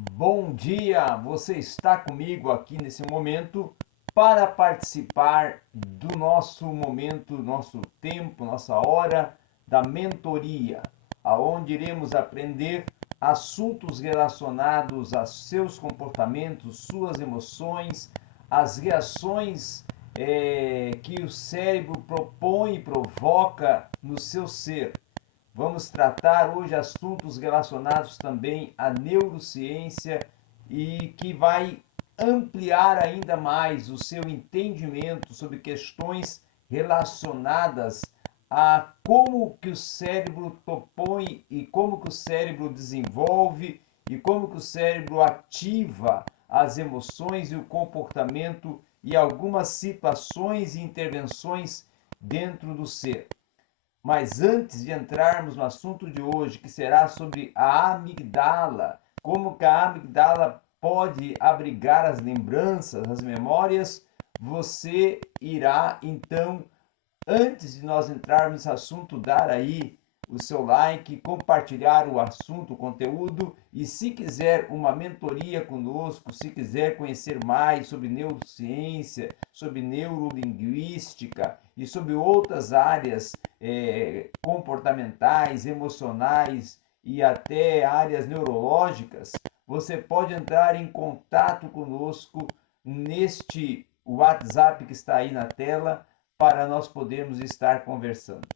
Bom dia! Você está comigo aqui nesse momento para participar do nosso momento, nosso tempo, nossa hora da mentoria, aonde iremos aprender assuntos relacionados a seus comportamentos, suas emoções, as reações que o cérebro propõe e provoca no seu ser. Vamos tratar hoje assuntos relacionados também à neurociência e que vai ampliar ainda mais o seu entendimento sobre questões relacionadas a como que o cérebro propõe e como que o cérebro desenvolve e como que o cérebro ativa as emoções e o comportamento e algumas situações e intervenções dentro do ser. Mas antes de entrarmos no assunto de hoje, que será sobre a amigdala, como que a amigdala pode abrigar as lembranças, as memórias, você irá então, antes de nós entrarmos nesse assunto, dar aí o seu like, compartilhar o assunto, o conteúdo, e se quiser uma mentoria conosco, se quiser conhecer mais sobre neurociência, sobre neurolinguística e sobre outras áreas comportamentais, emocionais e até áreas neurológicas, você pode entrar em contato conosco neste WhatsApp que está aí na tela para nós podermos estar conversando.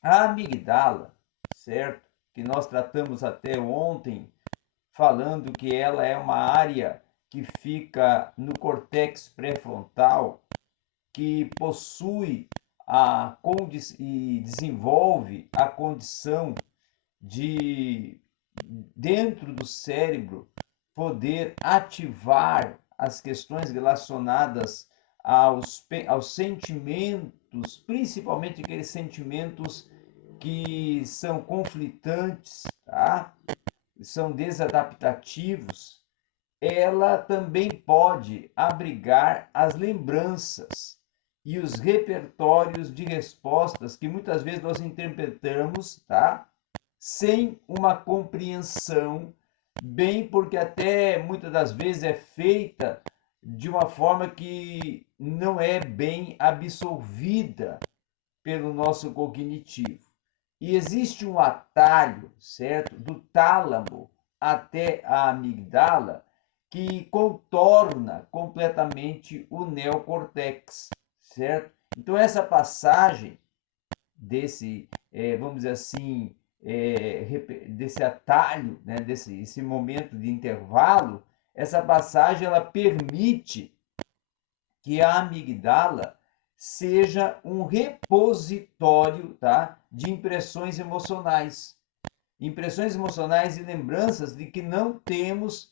A amigdala, certo? Que nós tratamos até ontem, falando que ela é uma área que fica no córtex pré-frontal, que possui e desenvolve a condição de, dentro do cérebro, poder ativar as questões relacionadas aos sentimentos, principalmente aqueles sentimentos que são conflitantes, tá? São desadaptativos. Ela também pode abrigar as lembranças e os repertórios de respostas que muitas vezes nós interpretamos, tá? Sem uma compreensão, bem porque até muitas das vezes é feita de uma forma que não é bem absorvida pelo nosso cognitivo. E existe um atalho, certo, do tálamo até a amigdala que contorna completamente o neocortex, certo? Então essa passagem desse, vamos dizer assim, desse atalho, né, esse momento de intervalo, essa passagem ela permite que a amigdala seja um repositório, tá, de impressões emocionais. Impressões emocionais e lembranças de que não temos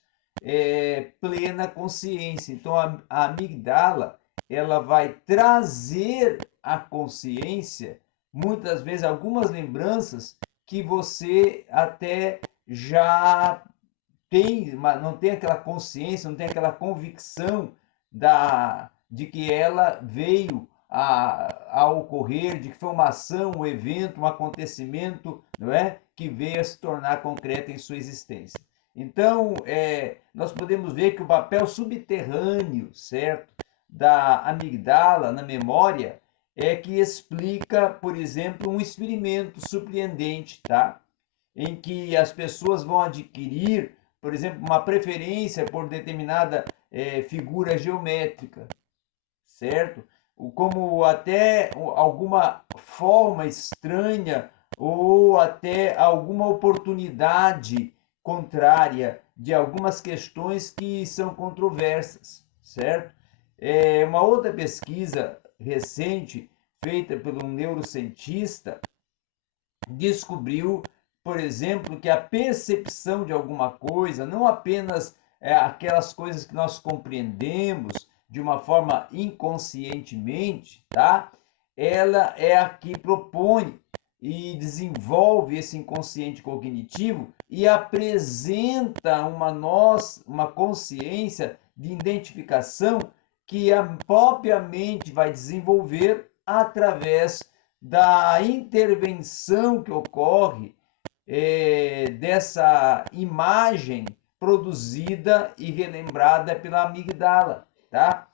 plena consciência. Então, a amigdala ela vai trazer à consciência, muitas vezes, algumas lembranças que você até já tem, mas não tem aquela consciência, não tem aquela convicção de que ela veio a ocorrer, de que foi uma ação, um evento, um acontecimento, não é? Que veio a se tornar concreta em sua existência. Então, nós podemos ver que o papel subterrâneo, certo, da amigdala na memória é que explica, por exemplo, um experimento surpreendente, tá? Em que as pessoas vão adquirir, por exemplo, uma preferência por determinada figura geométrica, certo? Como até alguma forma estranha ou até alguma oportunidade contrária de algumas questões que são controversas, certo? Uma outra pesquisa recente feita por um neurocientista descobriu, por exemplo, que a percepção de alguma coisa, não apenas aquelas coisas que nós compreendemos de uma forma inconscientemente, tá? Ela é a que propõe e desenvolve esse inconsciente cognitivo e apresenta uma consciência de identificação que a própria mente vai desenvolver através da intervenção que ocorre dessa imagem produzida e relembrada pela amígdala, tá?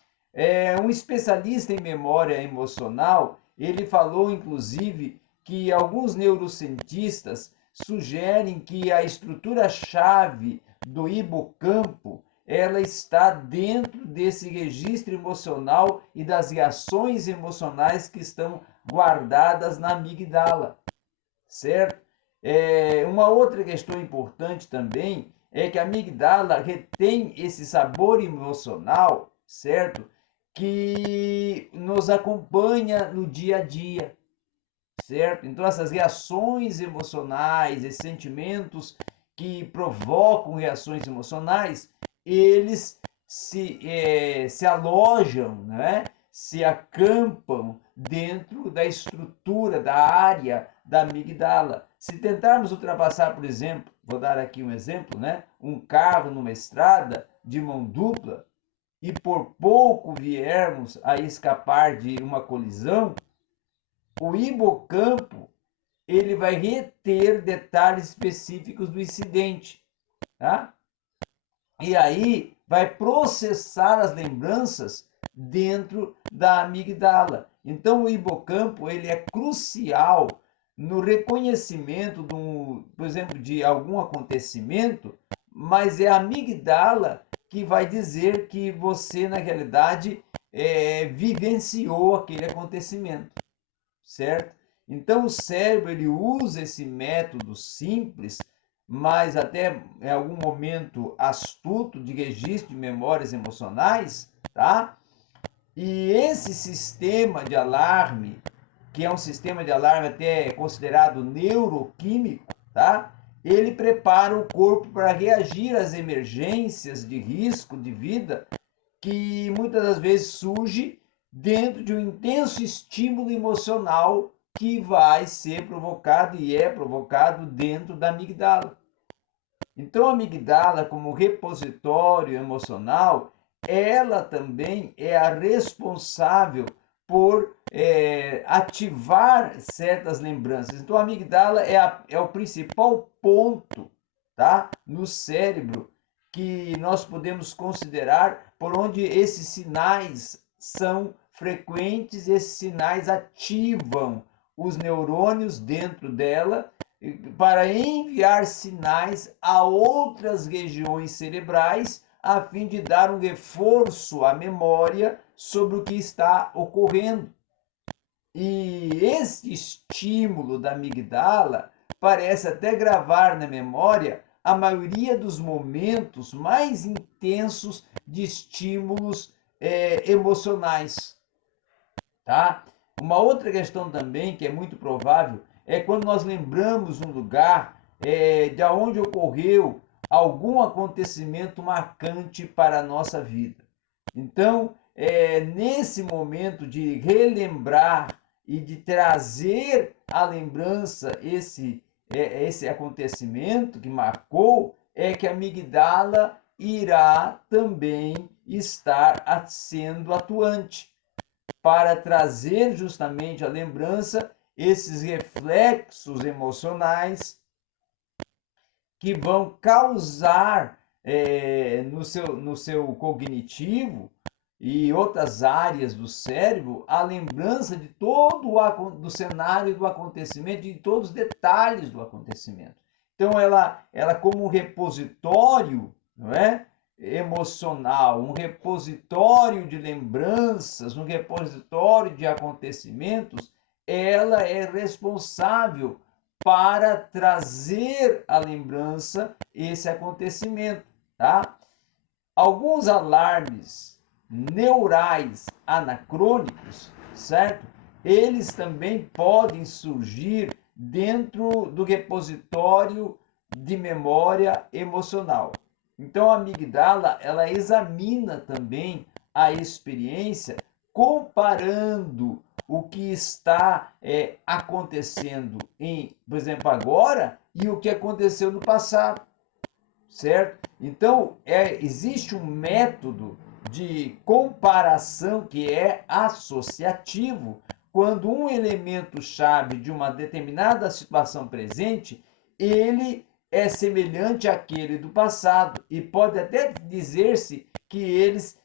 Um especialista em memória emocional, ele falou, inclusive, que alguns neurocientistas sugerem que a estrutura-chave do hipocampo ela está dentro desse registro emocional e das reações emocionais que estão guardadas na amígdala, certo? Uma outra questão importante também é que a amígdala retém esse sabor emocional, certo? Que nos acompanha no dia a dia, certo? Então, essas reações emocionais, esses sentimentos que provocam reações emocionais, eles se alojam, né? Se acampam dentro da estrutura, da área da amígdala. Se tentarmos ultrapassar, por exemplo, vou dar aqui um exemplo, né? Um carro numa estrada de mão dupla e por pouco viermos a escapar de uma colisão, o hipocampo ele vai reter detalhes específicos do incidente, tá? E aí vai processar as lembranças dentro da amígdala. Então o hipocampo ele é crucial no reconhecimento por exemplo, de algum acontecimento, mas é a amígdala que vai dizer que você na realidade vivenciou aquele acontecimento, certo? Então o cérebro ele usa esse método simples, mas até em algum momento astuto de registro de memórias emocionais, tá? E esse sistema de alarme, que é um sistema de alarme até considerado neuroquímico, tá? Ele prepara o corpo para reagir às emergências de risco de vida que muitas das vezes surge dentro de um intenso estímulo emocional que vai ser provocado e é provocado dentro da amígdala. Então, a amígdala, como repositório emocional, ela também é a responsável por ativar certas lembranças. Então, a amígdala é o principal ponto, tá, no cérebro que nós podemos considerar por onde esses sinais são frequentes, esses sinais ativam os neurônios dentro dela para enviar sinais a outras regiões cerebrais a fim de dar um reforço à memória sobre o que está ocorrendo. E esse estímulo da amígdala parece até gravar na memória a maioria dos momentos mais intensos de estímulos emocionais, tá? Uma outra questão também que é muito provável é quando nós lembramos um lugar de onde ocorreu algum acontecimento marcante para a nossa vida. Então, nesse momento de relembrar e de trazer à lembrança esse acontecimento que marcou, é que a amígdala irá também estar sendo atuante para trazer justamente à lembrança esses reflexos emocionais que vão causar no seu cognitivo e outras áreas do cérebro a lembrança de todo do cenário do acontecimento, de todos os detalhes do acontecimento. Então ela como um repositório, não é? Emocional, um repositório de lembranças, um repositório de acontecimentos, ela é responsável para trazer à lembrança esse acontecimento, tá? Alguns alarmes neurais anacrônicos, certo? Eles também podem surgir dentro do repositório de memória emocional. Então a amígdala, ela examina também a experiência comparando o que está acontecendo por exemplo, agora e o que aconteceu no passado, certo? Então, existe um método de comparação que é associativo, quando um elemento-chave de uma determinada situação presente, ele é semelhante àquele do passado e pode até dizer-se que eles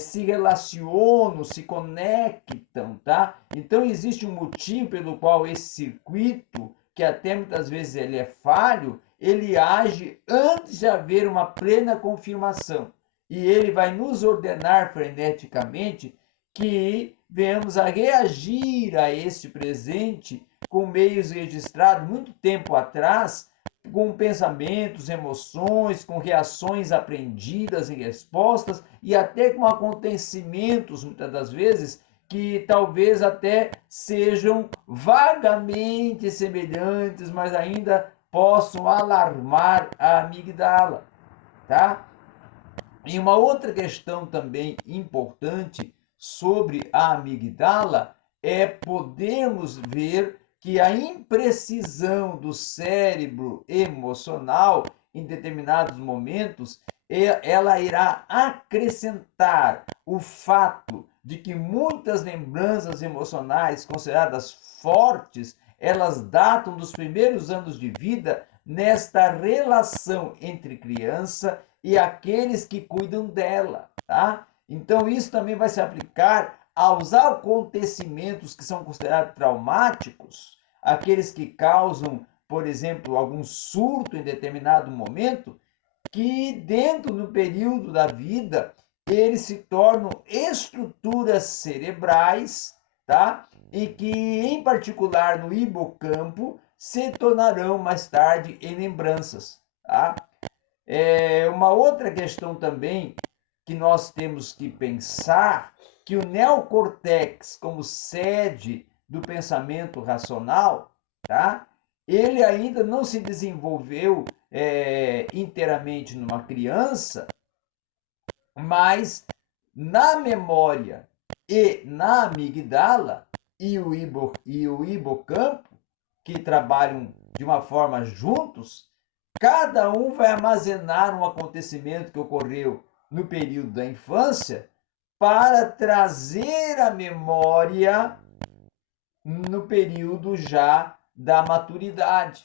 se relacionam, se conectam, tá? Então existe um motivo pelo qual esse circuito, que até muitas vezes ele é falho, ele age antes de haver uma plena confirmação. E ele vai nos ordenar freneticamente que venhamos a reagir a este presente com meios registrados muito tempo atrás, com pensamentos, emoções, com reações aprendidas em respostas e até com acontecimentos, muitas das vezes, que talvez até sejam vagamente semelhantes, mas ainda possam alarmar a amígdala, tá? E uma outra questão também importante sobre a amígdala é podermos ver que a imprecisão do cérebro emocional em determinados momentos, ela irá acrescentar o fato de que muitas lembranças emocionais consideradas fortes, elas datam dos primeiros anos de vida nesta relação entre criança e aqueles que cuidam dela, tá? Então isso também vai se aplicar aos acontecimentos que são considerados traumáticos, aqueles que causam, por exemplo, algum surto em determinado momento, que dentro do período da vida eles se tornam estruturas cerebrais, tá? E que, em particular no hipocampo, se tornarão mais tarde em lembranças, tá? Uma outra questão também que nós temos que pensar que o neocortex, como sede do pensamento racional, tá? Ele ainda não se desenvolveu inteiramente numa criança, mas na memória e na amígdala e o hipocampo, que trabalham de uma forma juntos, cada um vai armazenar um acontecimento que ocorreu no período da infância para trazer a memória no período já da maturidade,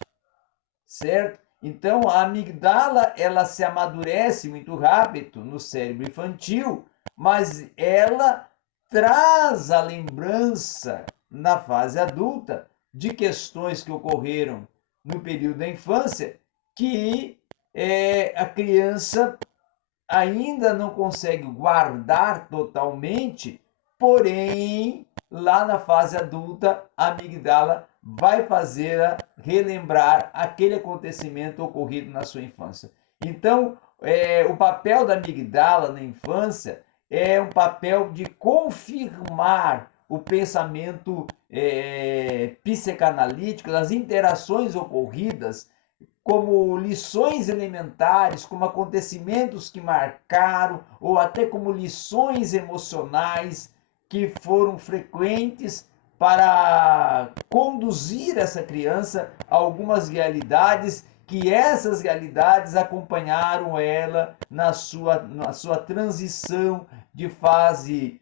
certo? Então, a amígdala, ela se amadurece muito rápido no cérebro infantil, mas ela traz a lembrança na fase adulta de questões que ocorreram no período da infância que a criança ainda não consegue guardar totalmente, porém, lá na fase adulta, a amígdala vai fazê-la relembrar aquele acontecimento ocorrido na sua infância. Então, o papel da amígdala na infância é um papel de confirmar o pensamento psicanalítico, das interações ocorridas, como lições elementares, como acontecimentos que marcaram, ou até como lições emocionais que foram frequentes para conduzir essa criança a algumas realidades, que essas realidades acompanharam ela na sua transição de fase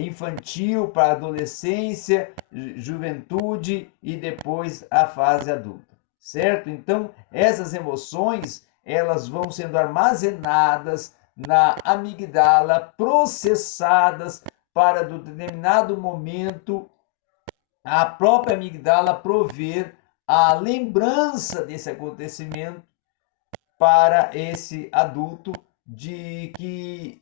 infantil para adolescência, juventude e depois a fase adulta, certo? Então, essas emoções, elas vão sendo armazenadas na amígdala, processadas para, do determinado momento, a própria amígdala prover a lembrança desse acontecimento para esse adulto de que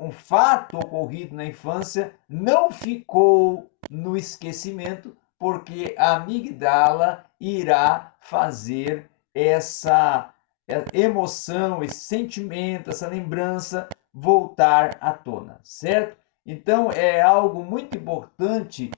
um fato ocorrido na infância não ficou no esquecimento, porque a amígdala irá fazer essa emoção, esse sentimento, essa lembrança voltar à tona, certo? Então é algo muito importante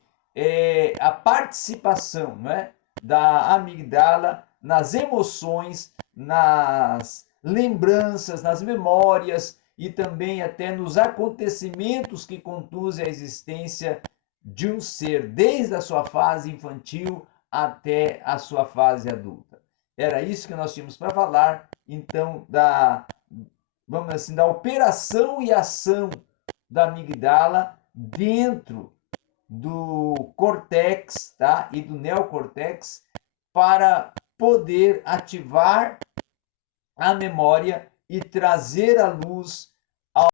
a participação, né, da amígdala nas emoções, nas lembranças, nas memórias e também até nos acontecimentos que conduzem à existência de um ser, desde a sua fase infantil até a sua fase adulta. Era isso que nós tínhamos para falar, então, vamos assim, da operação e ação da amígdala dentro do córtex, tá? E do neocortex para poder ativar a memória e trazer à luz